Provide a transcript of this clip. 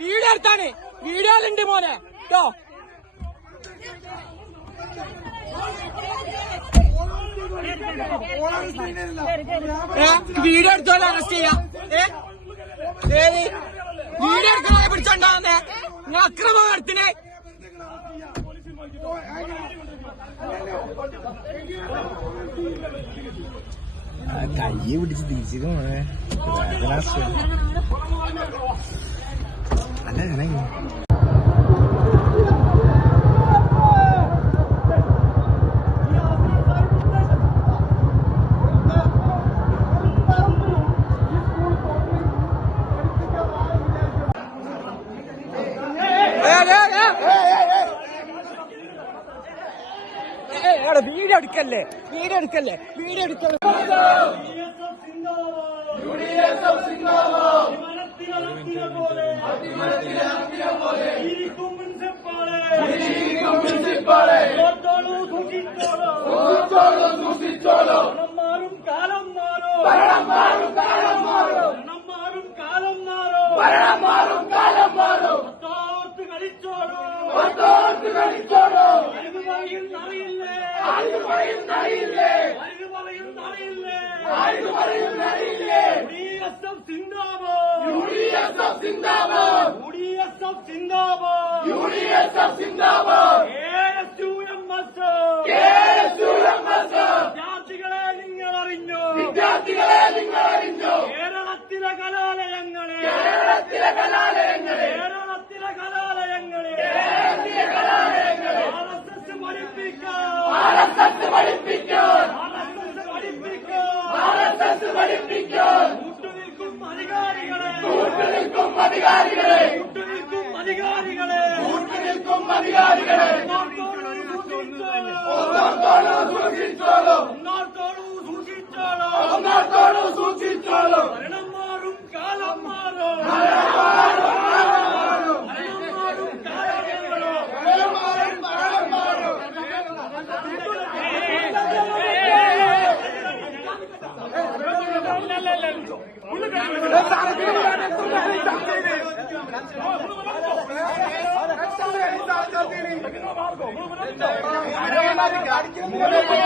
Video എടുത്താണ് വീഡിയോയിലുണ്ട് മോനെ കേട്ടോ. വീഡിയോ എടുത്തോലെ അറസ്റ്റ് ചെയ്യാം. വീഡിയോ എടുക്കാതെ പിടിച്ചോണ്ടാവുന്നേ അക്രമം നടത്തിനെ. കയ്യെ പിടിച്ച് തിരിച്ചിട്ട് മോനെ അല്ല വീഡിയോ എടുക്കല്ലേ. വിദ്യാർത്ഥികളെ നിങ്ങൾ അറിഞ്ഞോ? കേരളത്തിലെ കലാലയങ്ങളെ പഠിപ്പിക്കാൻ കൂട്ടുനിൽക്കും അധികാരികളെ സൂക്ഷിച്ചോളൂ. ഭരണം മാറും കാലം മാറും. മൂന്നര